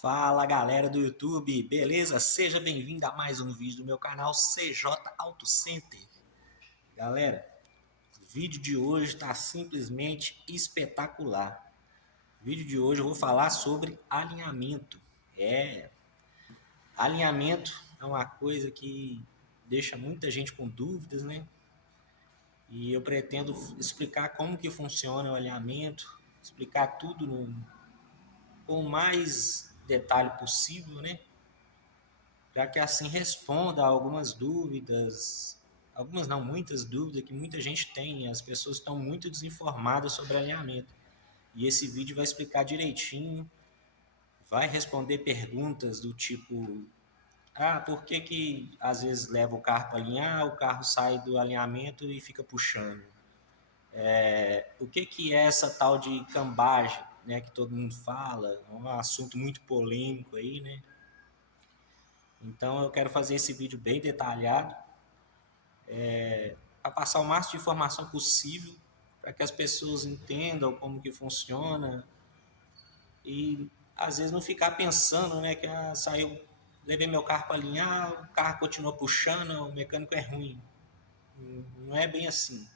Fala galera do YouTube, beleza? Seja bem-vindo a mais um vídeo do meu canal CJ Auto Center. Galera, o vídeo de hoje está simplesmente espetacular. No vídeo de hoje eu vou falar sobre alinhamento. Alinhamento é uma coisa que deixa muita gente com dúvidas, né? E eu pretendo explicar como que funciona o alinhamento, explicar tudo com o mais detalhe possível, né? Para que assim responda a algumas dúvidas, algumas não, muitas dúvidas que muita gente tem. As pessoas estão muito desinformadas sobre alinhamento. E esse vídeo vai explicar direitinho, vai responder perguntas do tipo: por que que às vezes leva o carro para alinhar, o carro sai do alinhamento e fica puxando? O que é essa tal de cambagem, né, que todo mundo fala? É um assunto muito polêmico aí, né? Então eu quero fazer esse vídeo bem detalhado, para passar o máximo de informação possível, para que as pessoas entendam como que funciona e às vezes não ficar pensando, né, que saiu, levei meu carro para alinhar, o carro continua puxando, o mecânico é ruim. Não é bem assim.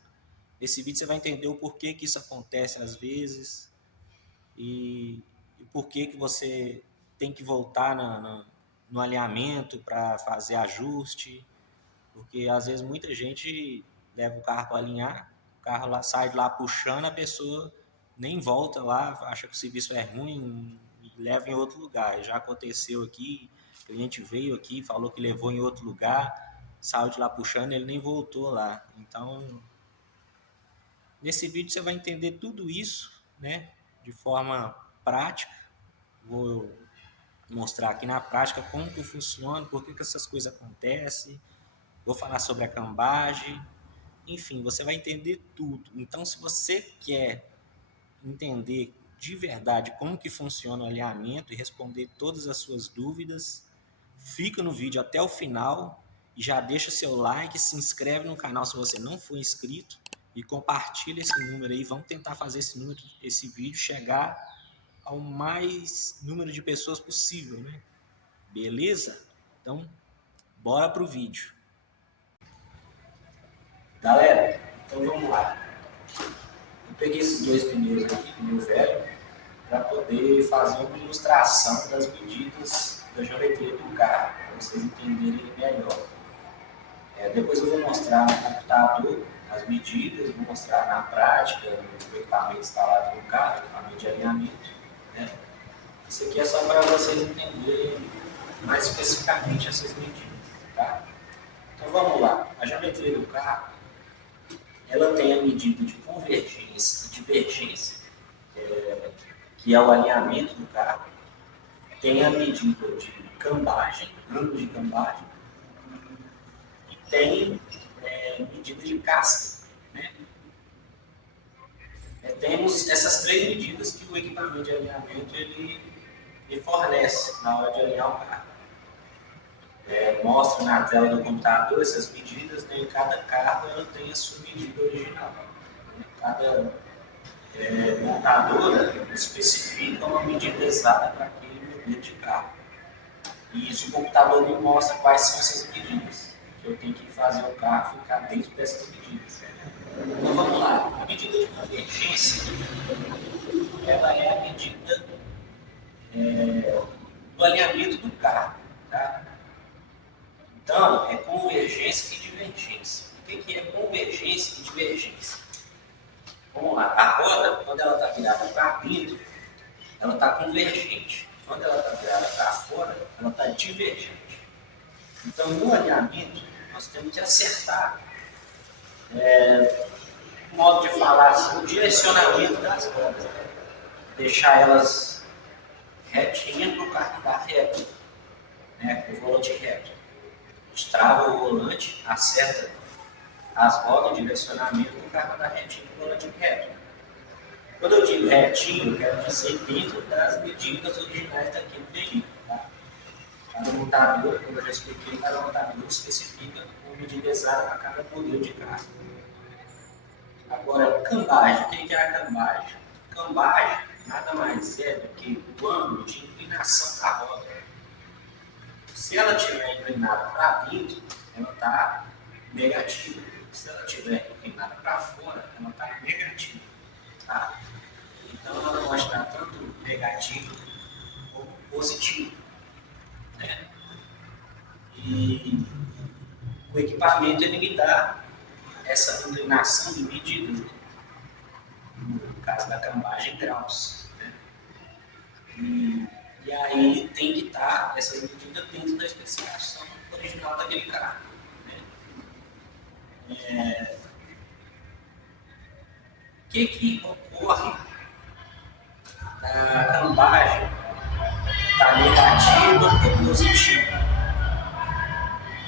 Nesse vídeo você vai entender o porquê que isso acontece às vezes e por que você tem que voltar no alinhamento para fazer ajuste. Porque às vezes muita gente leva o carro para alinhar, o carro lá sai de lá puxando, a pessoa nem volta lá, acha que o serviço é ruim e leva em outro lugar. Já aconteceu aqui, o cliente veio aqui, falou que levou em outro lugar, saiu de lá puxando, ele nem voltou lá. Então, nesse vídeo você vai entender tudo isso, né, de forma prática. Vou mostrar aqui na prática como que funciona, por que essas coisas acontecem. Vou falar sobre a cambagem, enfim, você vai entender tudo. Então, se você quer entender de verdade como que funciona o alinhamento e responder todas as suas dúvidas, fica no vídeo até o final e já deixa seu like, se inscreve no canal se você não for inscrito e compartilha esse número aí. Vamos tentar fazer esse vídeo chegar ao mais número de pessoas possível, né? Beleza? Então, bora pro vídeo. Galera, então vamos lá. Eu peguei esses dois pneus aqui, pneu velho, para poder fazer uma ilustração das medidas da geometria do carro, para vocês entenderem melhor. Depois eu vou mostrar no computador as medidas, vou mostrar na prática o equipamento instalado no carro, equipamento de alinhamento, né? Isso aqui é só para vocês entenderem mais especificamente essas medidas, tá? Então vamos lá. A geometria do carro, ela tem a medida de convergência e divergência, que é o alinhamento do carro. Tem a medida de cambagem, ângulo de cambagem, e tem medida de casca, né? Temos essas três medidas que o equipamento de alinhamento ele fornece na hora de alinhar o carro. Mostra na tela do computador essas medidas, né? Em cada carro ela tem a sua medida original. Cada montadora especifica uma medida exata para aquele modelo de carro. E isso o computador me mostra quais são essas medidas. Eu tenho que fazer o carro ficar dentro dessas medidas. Então vamos lá. A medida de convergência, ela é a medida do alinhamento do carro. Tá? Então, é convergência e divergência. O que é convergência e divergência? Vamos lá. A roda, quando ela está virada para dentro, ela está convergente. Quando ela está virada para fora, ela está divergente. Então, no alinhamento, nós temos que acertar, modo de falar assim, o direcionamento das rodas. Né? Deixar elas retinhas para o carro andar reto, né? Com o volante reto. A gente trava o volante, acerta as rodas, o direcionamento do carro andar retinho com o volante reto. Quando eu digo retinho, eu quero dizer dentro das medidas originais daquele veículo. Tá? Cada montador, como eu já expliquei, cada montador especifica uma medida exata para cada modelo de carro. Agora, cambagem. O que é a cambagem? Cambagem nada mais é do que o ângulo de inclinação da roda. Se ela estiver inclinada para dentro, ela está negativa. Se ela estiver inclinada para fora, ela está negativa. Tá? Então ela pode estar tanto negativa como positiva. Né? E o equipamento ele me dá essa inclinação de medidas, né? No caso da cambagem graus. Né? E aí tem que estar essas medidas dentro da especificação original daquele carro. Né? O que ocorre da cambagem está negativa ou positiva?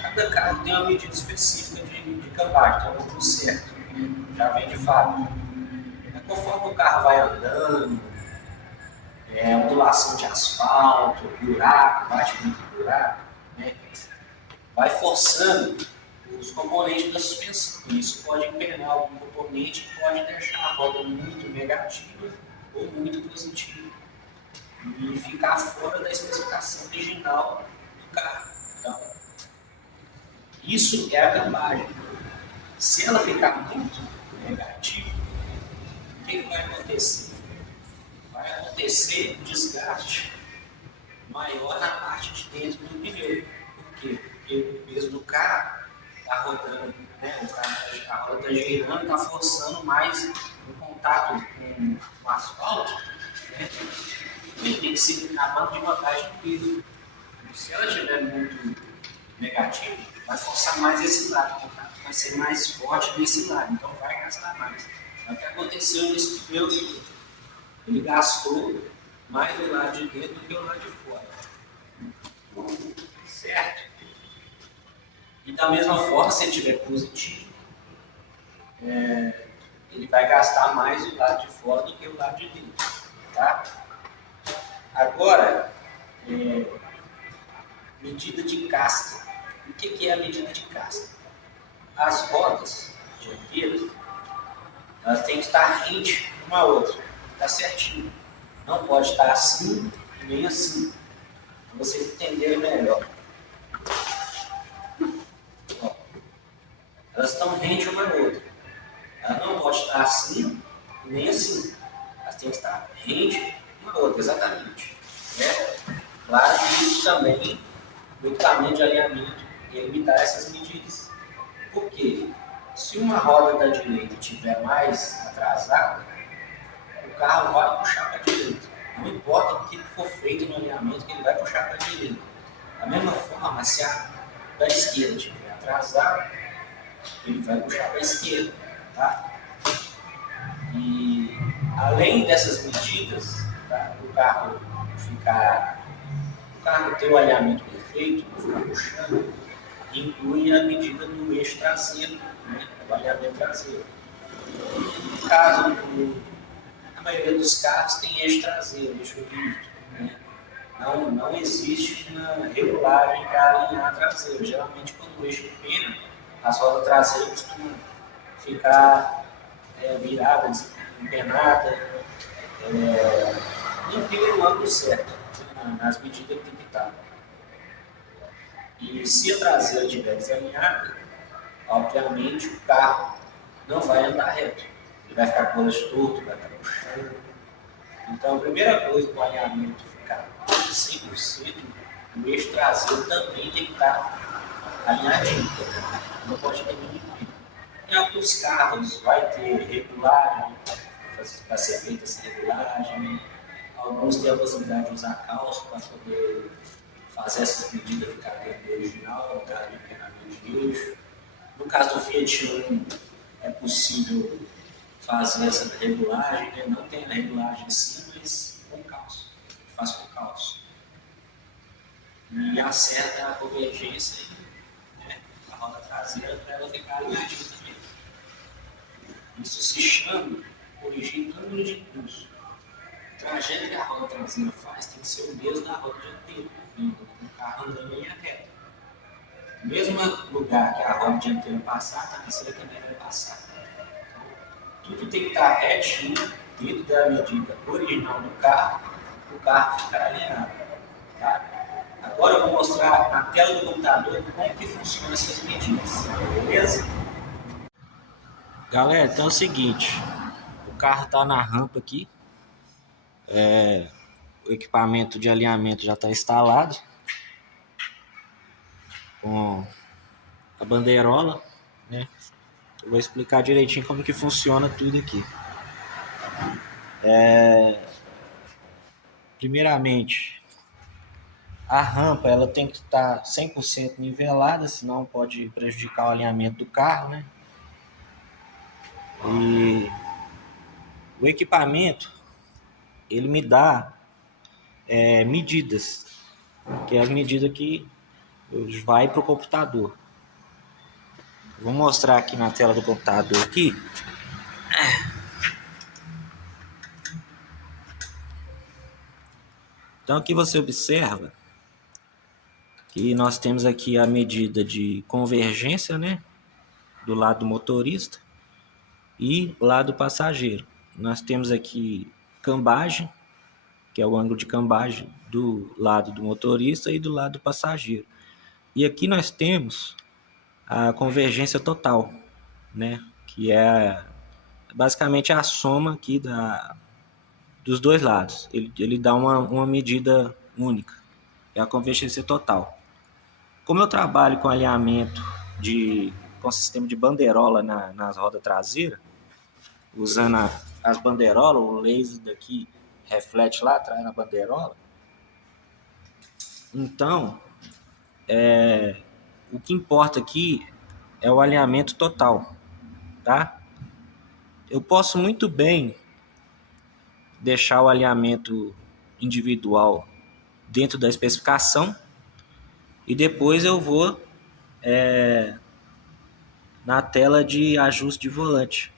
Cada carro tem uma medida específica de cambagem, então não tudo certo, né? Já vem de fábrica. Mas conforme o carro vai andando, ondulação de asfalto, buraco, bate dentro do buraco, né? Vai forçando os componentes da suspensão. Isso pode empenar algum componente e pode deixar a roda muito negativa ou muito positiva e ficar fora da especificação original do carro. Então, isso é a cambagem. Se ela ficar muito negativa, o que vai acontecer? Vai acontecer um desgaste maior na parte de dentro do pneu. Por quê? Porque o peso do carro está rodando, né? A roda está girando, está forçando mais o contato com o asfalto, né? Ele tem que se na banca de vantagem do peso. Se ela estiver muito negativa, vai forçar mais esse lado, o contato vai ser mais forte nesse lado, então vai gastar mais. É o que aconteceu nesse pneu, ele gastou mais do lado de dentro do que do lado de fora. Certo? E da mesma forma, se ele estiver positivo, ele vai gastar mais do lado de fora do que o lado de dentro. Tá? Agora, medida de casca. O que é a medida de casca? As rodas dianteiras, elas têm que estar rente uma à outra. Está certinho. Não pode estar assim e nem assim. Para vocês entenderem melhor. Ó, elas estão rente uma à outra. Ela não pode estar assim e nem assim. Elas têm que estar rente uma à outra, exatamente. Né? Claro que isso também, o equipamento de alinhamento, ele me dá essas medidas. Por quê? Se uma roda da direita estiver mais atrasada, o carro vai puxar para a direita. Não importa o que for feito no alinhamento, que ele vai puxar para a direita. Da mesma forma, se a da esquerda estiver atrasada, ele vai puxar para a esquerda. Tá? E além dessas medidas, tá? O carro ter o alinhamento perfeito, não ficar puxando, inclui a medida do eixo traseiro, né? O alinhamento traseiro. No caso, a maioria dos carros tem eixo traseiro, eixo rígido. Né? Não existe uma regulagem para alinhar a traseira. Geralmente, quando o eixo pena, as rodas traseiras costumam ficar viradas, empenadas, não fica no ângulo certo, né? Nas medidas que tem que estar. E se a traseira estiver desalinhada, obviamente o carro não vai andar reto. Ele vai ficar com o rosto torto, vai ficar puxando. Então a primeira coisa para o alinhamento ficar 100%, o eixo traseiro também tem que estar alinhadinho. Não pode ter mínimo. Em alguns carros vai ter regulagem, vai ser feita essa regulagem. Alguns têm a possibilidade de usar cálcio para poder fazer essas medidas ficar dentro do original, no caso de empenamento de eixo. No caso do Fiat Uno, é possível fazer essa regulagem, né? Não tem a regulagem em si, mas com cálcio. Faz com cálcio. E acerta a convergência, né? A roda traseira para ela ficar alinhadinha também. Isso se chama corrigir ângulo de impulso. O trajeto que a roda traseira faz tem que ser o mesmo da roda dianteira, o carro andando em linha reta. No mesmo lugar que a roda dianteira passar, a traseira também vai passar. Então, tudo tem que estar retinho dentro da medida original do carro, para o carro ficar alinhado. Tá? Agora eu vou mostrar na tela do computador como que funciona essas medidas, beleza? Galera, então é o seguinte, o carro está na rampa aqui, o equipamento de alinhamento já está instalado, com a bandeirola, né? Eu vou explicar direitinho como que funciona tudo aqui. Primeiramente, a rampa ela tem que estar 100% nivelada, senão pode prejudicar o alinhamento do carro, né? E o equipamento, ele me dá medidas, que é as medidas que vai para o computador. Vou mostrar aqui na tela do computador aqui. Então aqui você observa que nós temos aqui a medida de convergência, né, do lado do motorista e lado do passageiro. Nós temos aqui cambagem, que é o ângulo de cambagem do lado do motorista e do lado do passageiro. E aqui nós temos a convergência total, né, que é basicamente a soma aqui dos dois lados. Ele dá uma medida única, é a convergência total. Como eu trabalho com alinhamento com sistema de bandeirola nas rodas traseiras, usando as bandeirolas, o laser daqui reflete lá atrás na bandeirola. Então, o que importa aqui é o alinhamento total, tá? Eu posso muito bem deixar o alinhamento individual dentro da especificação e depois eu vou na tela de ajuste de volante.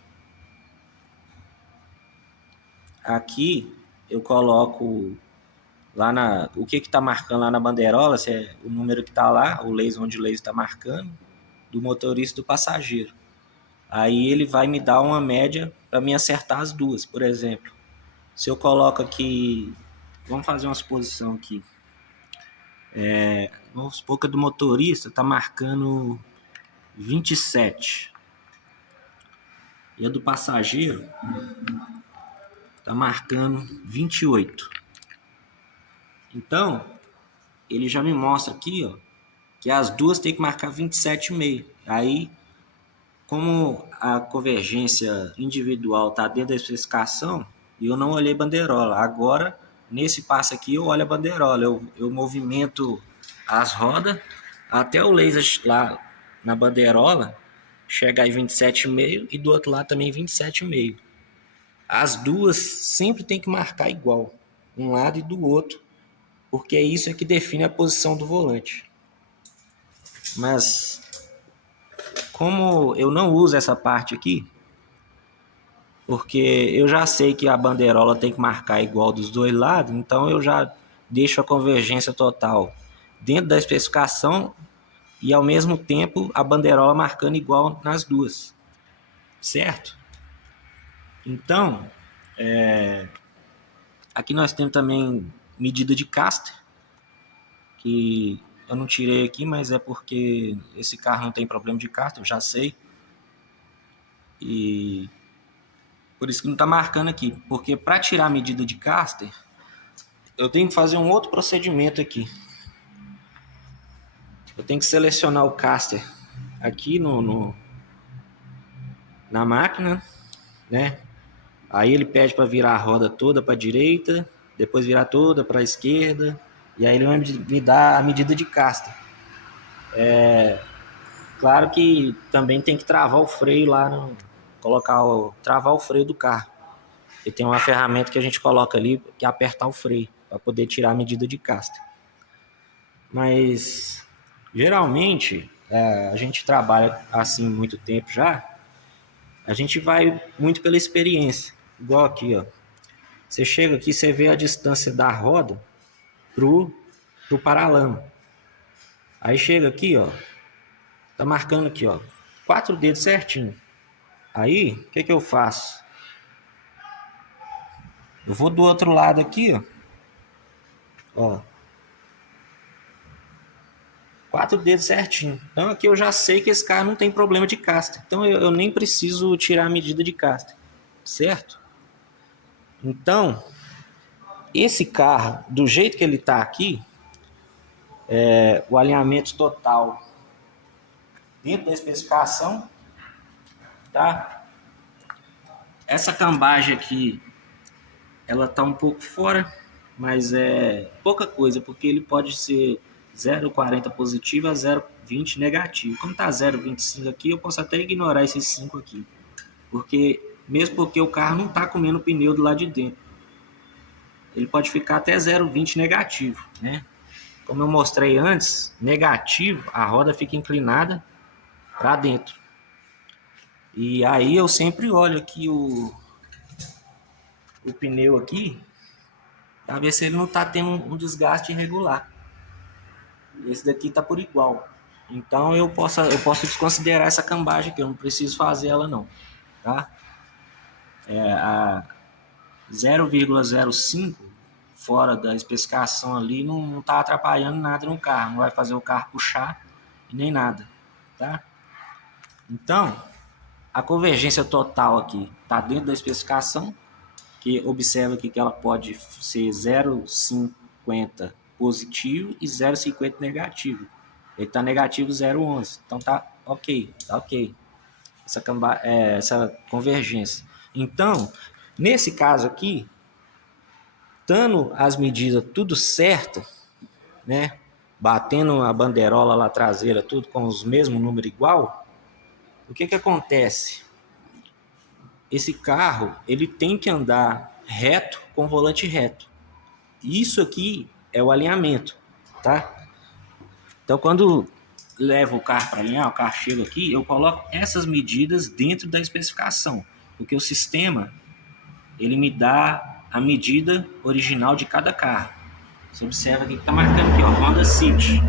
Aqui eu coloco lá o que está marcando lá na bandeirola, se é o número que está lá, o laser onde o laser está marcando, do motorista e do passageiro. Aí ele vai me dar uma média para me acertar as duas. Por exemplo, se eu coloco aqui, vamos fazer uma suposição aqui, vamos supor que a do motorista está marcando 27 e a do passageiro está marcando 28. Então, ele já me mostra aqui, ó, que as duas tem que marcar 27,5. Aí, como a convergência individual está dentro da especificação, eu não olhei bandeirola. Agora, nesse passo aqui, eu olho a bandeirola. Eu movimento as rodas até o laser lá na bandeirola chegar em 27,5 e do outro lado também 27,5. As duas sempre tem que marcar igual, um lado e do outro, porque é isso que define a posição do volante. Mas como eu não uso essa parte aqui, porque eu já sei que a bandeirola tem que marcar igual dos dois lados, então eu já deixo a convergência total dentro da especificação e ao mesmo tempo a bandeirola marcando igual nas duas, certo? Então, aqui nós temos também medida de caster, que eu não tirei aqui, mas é porque esse carro não tem problema de caster, eu já sei. E por isso que não está marcando aqui, porque para tirar a medida de caster, eu tenho que fazer um outro procedimento aqui. Eu tenho que selecionar o caster aqui na máquina, né? Aí ele pede para virar a roda toda para a direita, depois virar toda para a esquerda, e aí ele vai me dar a medida de caster. Claro que também tem que travar o freio lá, travar o freio do carro. E tem uma ferramenta que a gente coloca ali, que é apertar o freio, para poder tirar a medida de caster. Mas, geralmente, a gente trabalha assim muito tempo já, a gente vai muito pela experiência. Igual aqui, ó. Você chega aqui, você vê a distância da roda pro paralama. Aí chega aqui, ó, tá marcando aqui, ó, 4 dedos certinho. Aí, o que eu faço? Eu vou do outro lado aqui, ó. 4 dedos certinho. Então aqui eu já sei que esse carro não tem problema de castra. Então eu nem preciso tirar a medida de castra, certo? Então, esse carro, do jeito que ele está aqui, o alinhamento total dentro da especificação, tá? Essa cambagem aqui, ela tá um pouco fora, mas é pouca coisa, porque ele pode ser 0,40 positivo a 0,20 negativo. Como tá 0,25 aqui, eu posso até ignorar esses 5 aqui, mesmo porque o carro não tá comendo pneu do lado de dentro. Ele pode ficar até 0,20 negativo, né? Como eu mostrei antes, negativo, a roda fica inclinada para dentro. E aí eu sempre olho aqui o pneu aqui, para ver se ele não está tendo um desgaste irregular. Esse daqui está por igual. Então eu posso desconsiderar essa cambagem aqui, eu não preciso fazer ela não, tá? A 0,05 fora da especificação ali não está atrapalhando nada no carro, não vai fazer o carro puxar e nem nada, tá? Então, a convergência total aqui está dentro da especificação, que observa aqui que ela pode ser 0,50 positivo e 0,50 negativo. Ele está negativo 0,11, então tá ok, essa convergência. Então, nesse caso aqui, estando as medidas tudo certo, né, batendo a bandeirola lá traseira, tudo com os mesmos números igual, o que acontece? Esse carro, ele tem que andar reto com o volante reto. Isso aqui é o alinhamento, tá? Então, quando levo o carro para alinhar, o carro chega aqui, eu coloco essas medidas dentro da especificação, porque o sistema, ele me dá a medida original de cada carro. Você observa que está marcando aqui, ó, Honda City.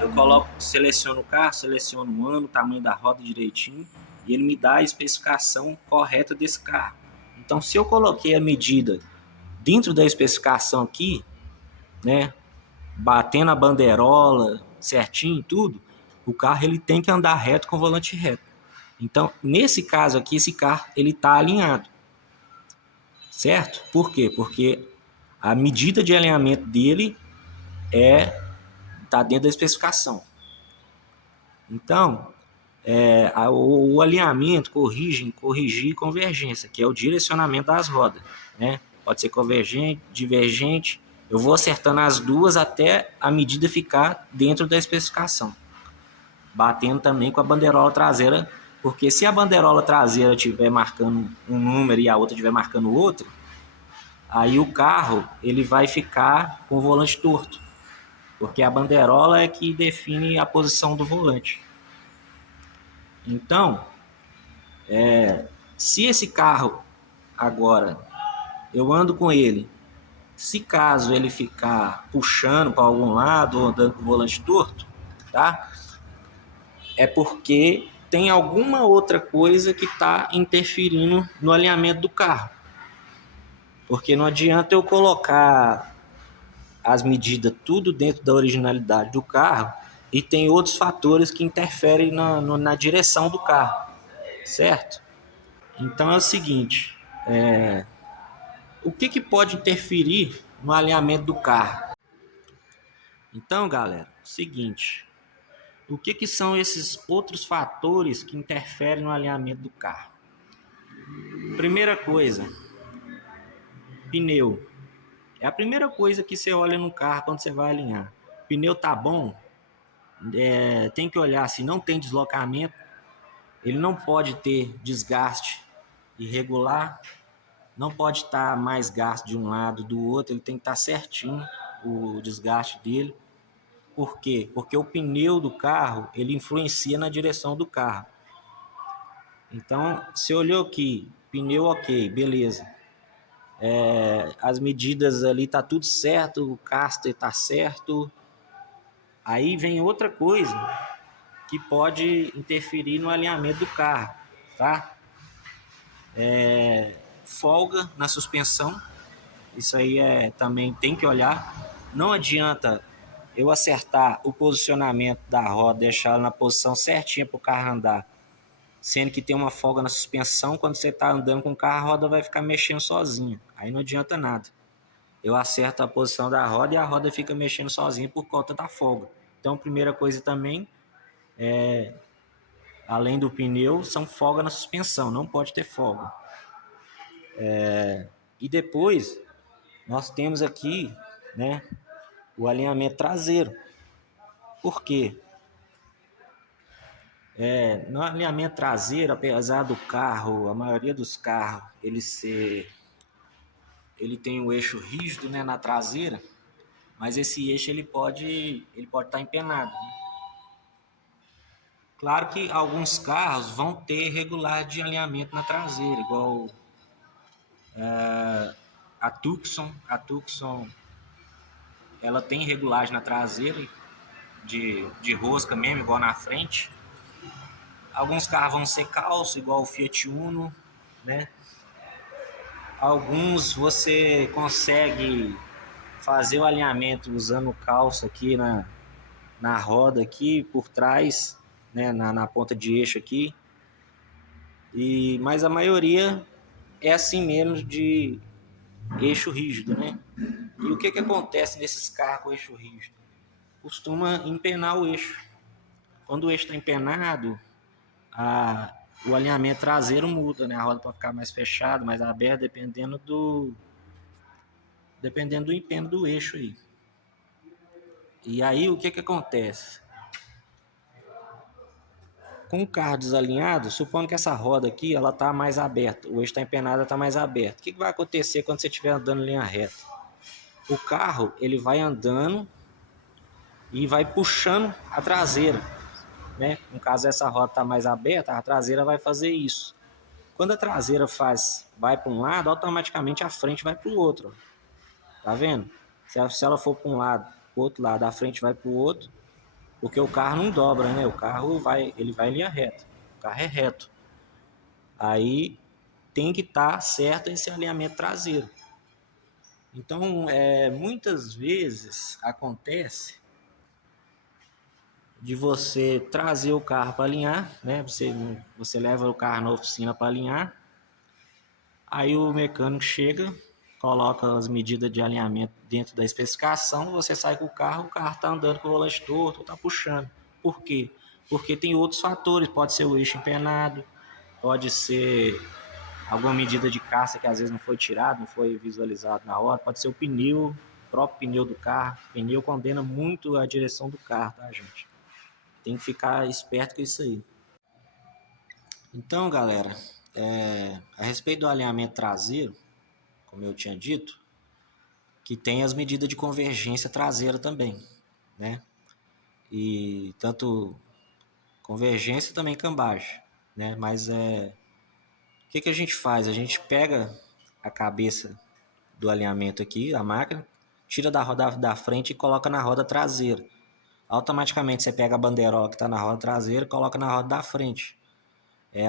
Eu seleciono o carro, seleciono o ano, o tamanho da roda direitinho, e ele me dá a especificação correta desse carro. Então, se eu coloquei a medida dentro da especificação aqui, né, batendo a bandeirola certinho, tudo, o carro ele tem que andar reto com o volante reto. Então, nesse caso aqui, esse carro ele está alinhado, certo? Por quê? Porque a medida de alinhamento dele está dentro da especificação. Então, o alinhamento, corrigir e convergência, que é o direcionamento das rodas, né? Pode ser convergente, divergente. Eu vou acertando as duas até a medida ficar dentro da especificação. Batendo também com a bandeirola traseira, porque se a bandeirola traseira estiver marcando um número e a outra estiver marcando outro, aí o carro ele vai ficar com o volante torto, porque a bandeirola é que define a posição do volante. Então, se esse carro agora eu ando com ele, se caso ele ficar puxando para algum lado ou andando com o volante torto, tá? É porque tem alguma outra coisa que está interferindo no alinhamento do carro. Porque não adianta eu colocar as medidas tudo dentro da originalidade do carro e tem outros fatores que interferem na direção do carro, certo? Então é o seguinte, o que pode interferir no alinhamento do carro? Então, galera, seguinte, o que são esses outros fatores que interferem no alinhamento do carro? Primeira coisa, pneu. É a primeira coisa que você olha no carro quando você vai alinhar. O pneu tá bom? Tem que olhar se não tem deslocamento, ele não pode ter desgaste irregular, não pode estar mais gasto de um lado do outro, ele tem que estar certinho o desgaste dele. Por quê? Porque o pneu do carro ele influencia na direção do carro. Então, você olhou aqui, pneu ok, beleza. As medidas ali tá tudo certo, o caster tá certo. Aí vem outra coisa que pode interferir no alinhamento do carro, tá? Folga na suspensão, isso aí também tem que olhar. Não adianta eu acertar o posicionamento da roda, deixar ela na posição certinha para o carro andar, sendo que tem uma folga na suspensão, quando você está andando com o carro, a roda vai ficar mexendo sozinha. Aí não adianta nada. Eu acerto a posição da roda e a roda fica mexendo sozinha por conta da folga. Então, primeira coisa também, além do pneu, são folga na suspensão, não pode ter folga. E depois, nós temos aqui, né, o alinhamento traseiro. Por quê? No alinhamento traseiro, apesar do carro, a maioria dos carros, ele tem um eixo rígido, né, na traseira, mas esse eixo ele pode estar empenado, né? Claro que alguns carros vão ter regular de alinhamento na traseira, igual a Tucson, ela tem regulagem na traseira de rosca mesmo, igual na frente. Alguns carros vão ser calço, igual o Fiat Uno, né? Alguns você consegue fazer o alinhamento usando o calço aqui na roda aqui por trás, né? Na ponta de eixo aqui. Mas a maioria é assim mesmo, de eixo rígido, né? E o que acontece nesses carros com eixo rígido? Costuma empenar o eixo. Quando o eixo está empenado, o alinhamento traseiro muda, né? A roda pode ficar mais fechada, mais aberta, dependendo do empenho do eixo aí. E aí o que acontece? Com o carro desalinhado, supondo que essa roda aqui ela está mais aberta, o eixo está empenado, está mais aberto. O que vai acontecer quando você estiver andando em linha reta? O carro ele vai andando e vai puxando a traseira, né? No caso essa roda está mais aberta, a traseira vai fazer isso. Quando a traseira vai para um lado, automaticamente a frente vai para o outro. Tá vendo? Se ela for para um lado, pro outro lado, a frente vai para o outro, porque o carro não dobra, né? O carro ele vai em linha reta. O carro é reto. Aí tem que estar certo esse alinhamento traseiro. Então, muitas vezes acontece de você trazer o carro para alinhar, né? Você leva o carro na oficina para alinhar, aí o mecânico chega, coloca as medidas de alinhamento dentro da especificação, você sai com o carro está andando com o volante torto, está puxando. Por quê? Porque tem outros fatores, pode ser o eixo empenado, pode ser alguma medida de caça que às vezes não foi tirado, não foi visualizado na hora, pode ser o pneu, o próprio pneu do carro. O pneu condena muito a direção do carro, tá, gente? Tem que ficar esperto com isso aí. Então, galera, a respeito do alinhamento traseiro, como eu tinha dito, que tem as medidas de convergência traseira também, né? E tanto convergência também cambagem, né? Mas o que a gente faz? A gente pega a cabeça do alinhamento aqui, a máquina, tira da roda da frente e coloca na roda traseira. Automaticamente você pega a bandeirola que está na roda traseira e coloca na roda da frente.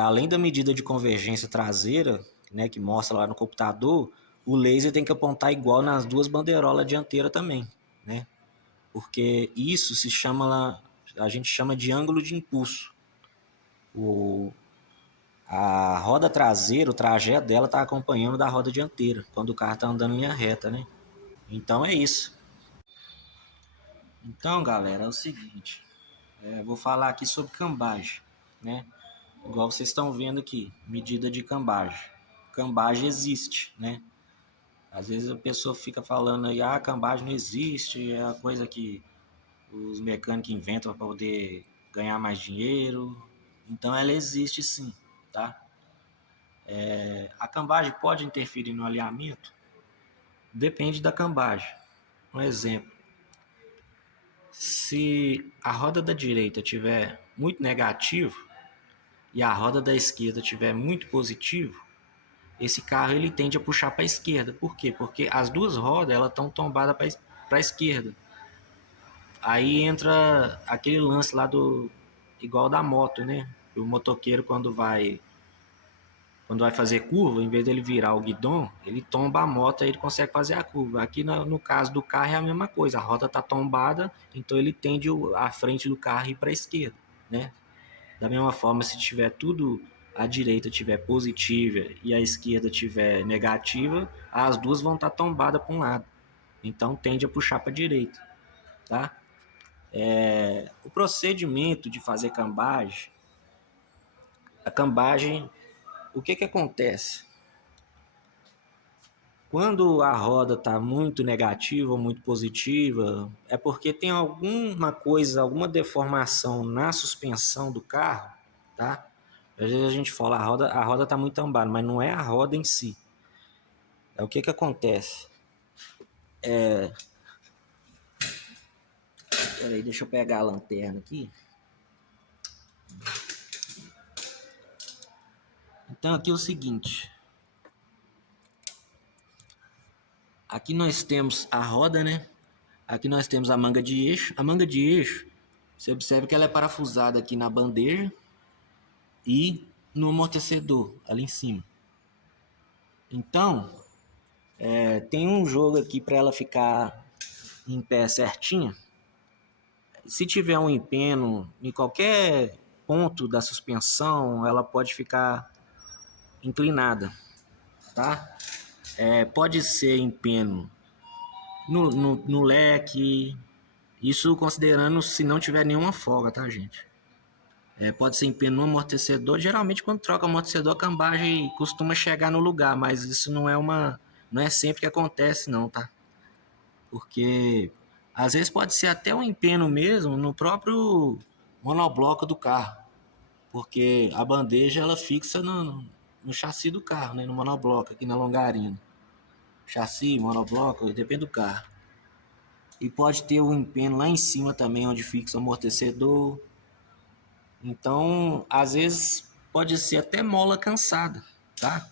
Além da medida de convergência traseira, né, que mostra lá no computador, o laser tem que apontar igual nas duas bandeirolas dianteiras também, né? Porque isso a gente chama de ângulo de impulso. A roda traseira, o trajeto dela está acompanhando da roda dianteira, quando o carro está andando em linha reta, né? Então é isso. Então, galera, é o seguinte, vou falar aqui sobre cambagem, né? Igual vocês estão vendo aqui, medida de cambagem. Cambagem existe, né? Às vezes a pessoa fica falando aí, cambagem não existe, é a coisa que os mecânicos inventam para poder ganhar mais dinheiro. Então ela existe sim, tá? A cambagem pode interferir no alinhamento? Depende da cambagem. Um exemplo, se a roda da direita tiver muito negativo e a roda da esquerda tiver muito positivo, esse carro ele tende a puxar para a esquerda. Por quê? Porque as duas rodas elas estão tombadas para a esquerda. Aí entra aquele lance lá igual da moto, né? O motoqueiro quando vai quando vai fazer curva, em vez dele virar o guidão, ele tomba a moto e ele consegue fazer a curva. Aqui no caso do carro é a mesma coisa, a roda está tombada, então ele tende a frente do carro ir para a esquerda, né? Da mesma forma, se tiver tudo, a direita tiver positiva e a esquerda tiver negativa, as duas vão estar tombadas para um lado. Então tende a puxar para a direita, tá? O procedimento de fazer cambagem, a cambagem, o que acontece? Quando a roda está muito negativa ou muito positiva, é porque tem alguma coisa, alguma deformação na suspensão do carro, tá? Às vezes a gente fala, a roda está muito tombada, mas não é a roda em si. É o que acontece? Peraí, deixa eu pegar a lanterna aqui. Então aqui é o seguinte. Aqui nós temos a roda, né? Aqui nós temos a manga de eixo. A manga de eixo, você observa que ela é parafusada aqui na bandeja e no amortecedor, ali em cima. Então, tem um jogo aqui para ela ficar em pé certinha. Se tiver um empeno em qualquer ponto da suspensão, ela pode ficar inclinada, tá? Pode ser empeno no leque, isso considerando se não tiver nenhuma folga, tá, gente? Pode ser empeno no amortecedor. Geralmente, quando troca o amortecedor, a cambagem costuma chegar no lugar, mas isso não é sempre que acontece, não, tá? Porque às vezes pode ser até um empeno mesmo no próprio monobloco do carro, porque a bandeja ela fixa no chassi do carro, né? No monobloco, aqui na longarina. Chassi, monobloco, depende do carro. E pode ter um empeno lá em cima também, onde fixa o amortecedor. Então, às vezes, pode ser até mola cansada, tá?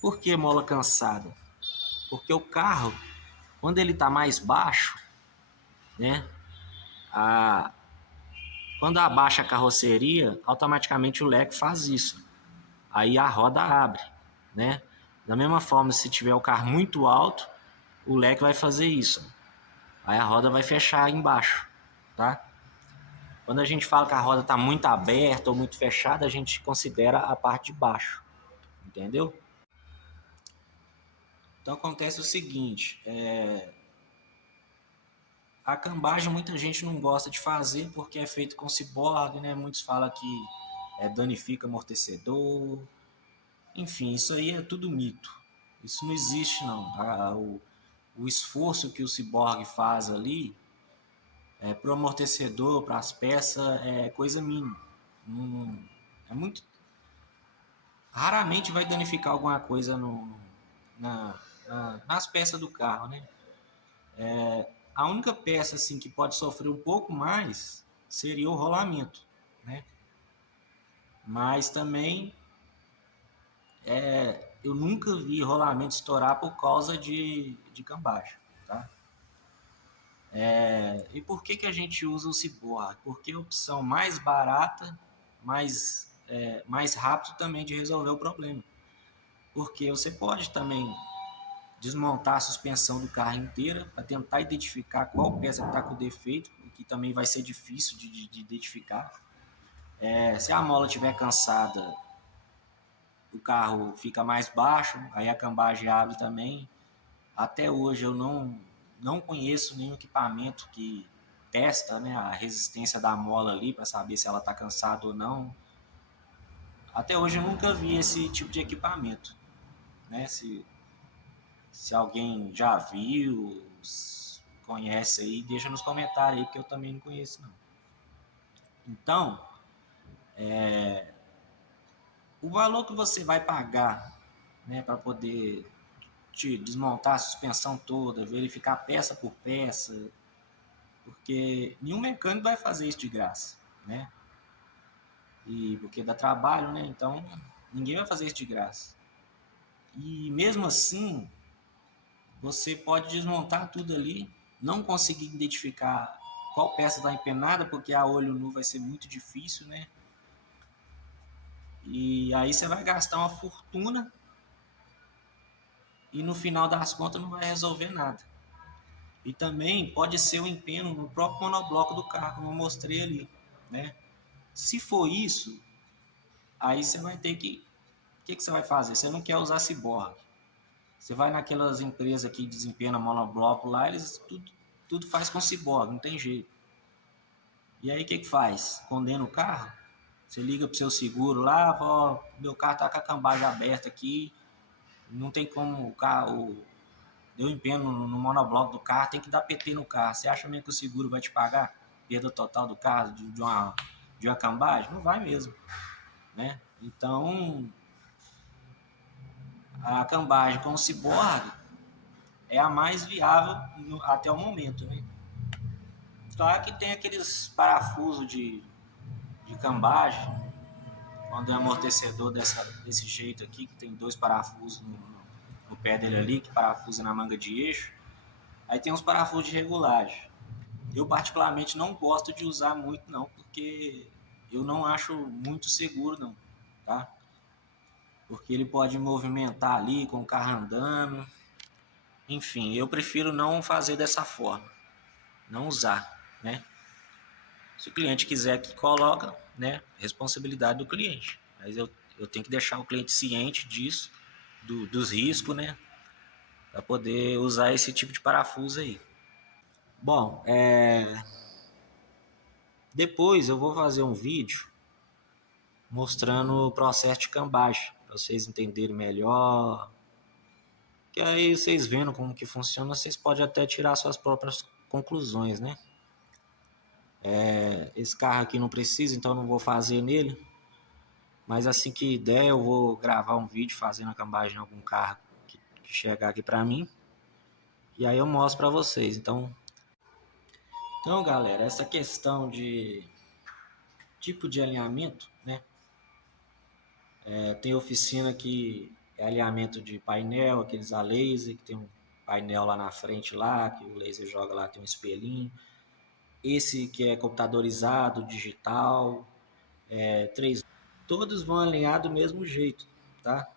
Por que mola cansada? Porque o carro, quando ele está mais baixo, né? Quando abaixa a carroceria, automaticamente o leque faz isso. Aí a roda abre, né? Da mesma forma, se tiver o carro muito alto, o leque vai fazer isso. Aí a roda vai fechar embaixo, tá? Quando a gente fala que a roda está muito aberta ou muito fechada, a gente considera a parte de baixo, entendeu? Então acontece o seguinte, a cambagem muita gente não gosta de fazer porque é feito com ciborgue, né? Muitos falam que danifica amortecedor, enfim, isso aí é tudo mito. Isso não existe não. O esforço que o ciborgue faz ali para o amortecedor, para as peças, é coisa mínima. É muito. Raramente vai danificar alguma coisa nas peças do carro, né? A única peça assim que pode sofrer um pouco mais seria o rolamento, né? Mas também eu nunca vi rolamento estourar por causa de cambagem, tá? E por que a gente usa o ciborgue? Porque é a opção mais barata, mais rápido também de resolver o problema. Porque você pode também desmontar a suspensão do carro inteira para tentar identificar qual peça está com defeito, que também vai ser difícil de identificar. Se a mola estiver cansada, o carro fica mais baixo, aí a cambagem abre também. Até hoje eu não conheço nenhum equipamento que testa, né, a resistência da mola ali para saber se ela está cansada ou não. Até hoje eu nunca vi esse tipo de equipamento, né? Se alguém já viu, conhece aí, deixa nos comentários aí, porque eu também não conheço não. Então, o valor que você vai pagar, né, para poder te desmontar a suspensão toda, verificar peça por peça, porque nenhum mecânico vai fazer isso de graça, né? E porque dá trabalho, né? Então, ninguém vai fazer isso de graça. E mesmo assim, você pode desmontar tudo ali, não conseguir identificar qual peça está empenada, porque a olho nu vai ser muito difícil, né? E aí você vai gastar uma fortuna e no final das contas não vai resolver nada. E também pode ser o empenho no próprio monobloco do carro, como eu mostrei ali, né? Se for isso, aí você vai ter que... O que você vai fazer? Você não quer usar ciborgue. Você vai naquelas empresas que desempenham monobloco lá, eles tudo faz com ciborgue, não tem jeito. E aí o que faz? Condena o carro, você liga pro seu seguro lá, ó, meu carro tá com a cambagem aberta aqui, não tem como o carro, deu empenho no monobloco do carro, tem que dar PT no carro. Você acha mesmo que o seguro vai te pagar perda total do carro de uma cambagem? Não vai mesmo, né? Então, a cambagem com o ciborgue é a mais viável até o momento, né? Claro que tem aqueles parafusos de cambagem, quando é amortecedor desse jeito aqui, que tem 2 parafusos no pé dele ali, que parafusa na manga de eixo. Aí tem uns parafusos de regulagem. Eu particularmente não gosto de usar muito não, porque eu não acho muito seguro não, tá? Porque ele pode movimentar ali com o carro andando. Enfim, eu prefiro não fazer dessa forma, não usar, né? Se o cliente quiser que coloca, né, responsabilidade do cliente. Mas eu tenho que deixar o cliente ciente disso, dos riscos, né, para poder usar esse tipo de parafuso aí. Bom, depois eu vou fazer um vídeo mostrando o processo de cambagem, para vocês entenderem melhor. Que aí vocês vendo como que funciona, vocês podem até tirar suas próprias conclusões, né? Esse carro aqui não precisa, então eu não vou fazer nele. Mas assim que der, eu vou gravar um vídeo fazendo a cambagem em algum carro que chegar aqui para mim. E aí eu mostro para vocês. Então, galera, essa questão de tipo de alinhamento, né? Tem oficina que é alinhamento de painel, aqueles a laser, que tem um painel lá na frente lá, que o laser joga lá, tem um espelhinho. Esse que é computadorizado, digital, 3D. Todos vão alinhar do mesmo jeito, tá?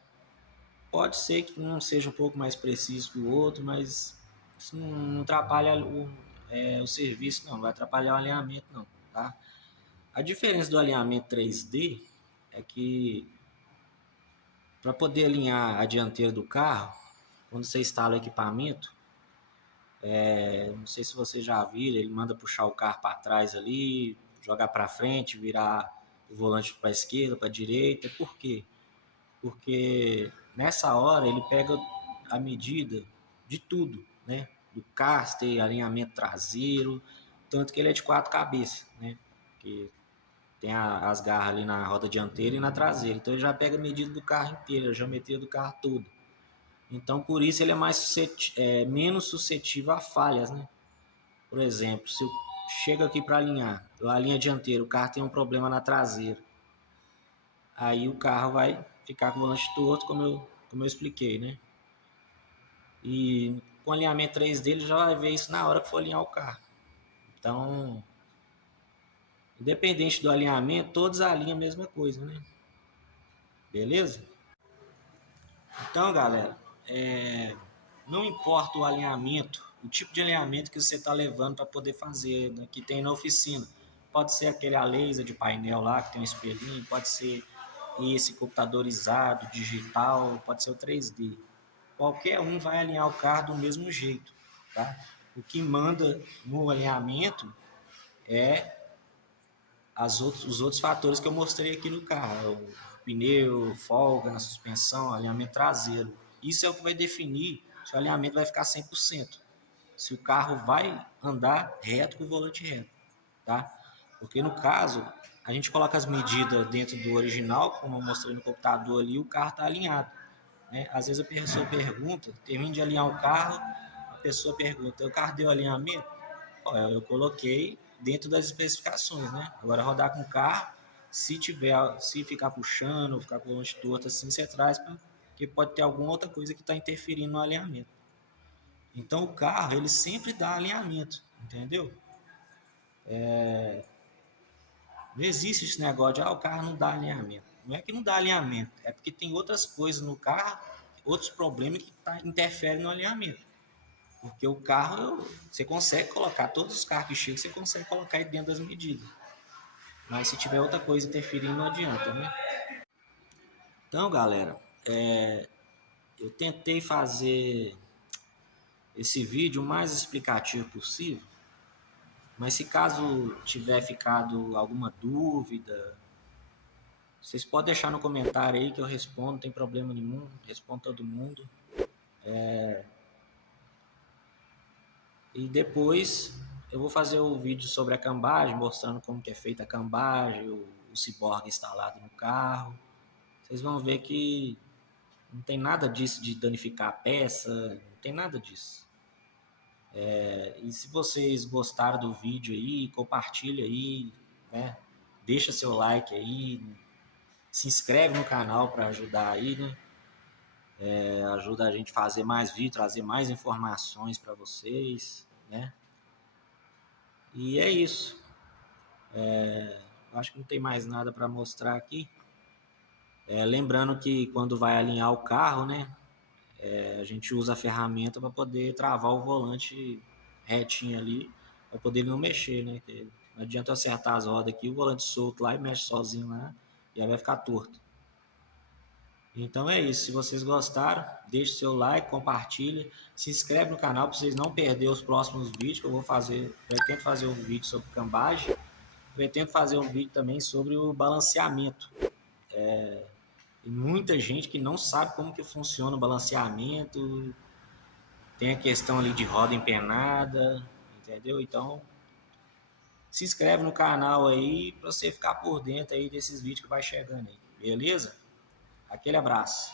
Pode ser que um seja um pouco mais preciso que o outro, mas isso não atrapalha o serviço, não vai atrapalhar o alinhamento, não, tá? A diferença do alinhamento 3D é que para poder alinhar a dianteira do carro, quando você instala o equipamento, não sei se você já viu, ele manda puxar o carro para trás ali, jogar para frente, virar o volante para a esquerda, para a direita. Por quê? Porque nessa hora ele pega a medida de tudo, né? Do caster, alinhamento traseiro, tanto que ele é de 4 cabeças, né? Que tem as garras ali na roda dianteira e na traseira. Então ele já pega a medida do carro inteiro, a geometria do carro todo. Então por isso ele é menos suscetível a falhas, né? Por exemplo, se eu chego aqui para alinhar, eu alinho a dianteira, o carro tem um problema na traseira. Aí o carro vai ficar com o volante torto, como eu expliquei, né? E com o alinhamento 3D ele já vai ver isso na hora que for alinhar o carro. Então, independente do alinhamento, todos alinham a mesma coisa, né? Beleza? Então, galera, não importa o alinhamento, o tipo de alinhamento que você está levando para poder fazer, né, que tem na oficina. Pode ser aquele a laser de painel lá, que tem um espelhinho, pode ser esse computadorizado, digital, pode ser o 3D. Qualquer um vai alinhar o carro do mesmo jeito, tá? O que manda no alinhamento é os outros fatores que eu mostrei aqui no carro, o pneu, folga na suspensão, alinhamento traseiro. Isso é o que vai definir se o alinhamento vai ficar 100%, se o carro vai andar reto com o volante reto, tá? Porque no caso, a gente coloca as medidas dentro do original, como eu mostrei no computador ali, o carro está alinhado, né? Às vezes a pessoa pergunta, termina de alinhar o carro, a pessoa pergunta, o carro deu alinhamento? Eu coloquei dentro das especificações, né? Agora rodar com o carro, se ficar puxando, ficar com o volante torto assim, você traz porque pode ter alguma outra coisa que está interferindo no alinhamento. Então o carro, ele sempre dá alinhamento, entendeu? Não existe esse negócio de o carro não dá alinhamento. não é que não dá alinhamento, é porque tem outras coisas no carro, outros problemas que interferem no alinhamento. Porque o carro, você consegue colocar, todos os carros que chegam, você consegue colocar aí dentro das medidas. Mas se tiver outra coisa interferindo, não adianta, né? Então, galera, eu tentei fazer esse vídeo o mais explicativo possível, mas se caso tiver ficado alguma dúvida, vocês podem deixar no comentário aí que eu respondo, não tem problema nenhum, respondo todo mundo. E depois eu vou fazer o vídeo sobre a cambagem, mostrando como que é feita a cambagem, o Cyborg instalado no carro. Vocês vão ver que não tem nada disso de danificar a peça, não tem nada disso. E se vocês gostaram do vídeo aí, compartilha aí, né? Deixa seu like aí, se inscreve no canal para ajudar aí, né? Ajuda a gente a fazer mais vídeos, trazer mais informações para vocês, né? E é isso. Acho que não tem mais nada para mostrar aqui. Lembrando que quando vai alinhar o carro, né? A gente usa a ferramenta para poder travar o volante retinho ali, para poder ele não mexer, né? Porque não adianta eu acertar as rodas aqui, o volante solto lá e mexe sozinho lá, e aí vai ficar torto. Então é isso. Se vocês gostaram, deixe seu like, compartilhe, se inscreve no canal para vocês não perderem os próximos vídeos que eu vou fazer. Pretendo fazer um vídeo sobre cambagem, pretendo fazer um vídeo também sobre o balanceamento. Tem muita gente que não sabe como que funciona o balanceamento, tem a questão ali de roda empenada, entendeu? Então, se inscreve no canal aí para você ficar por dentro aí desses vídeos que vai chegando aí, beleza? Aquele abraço.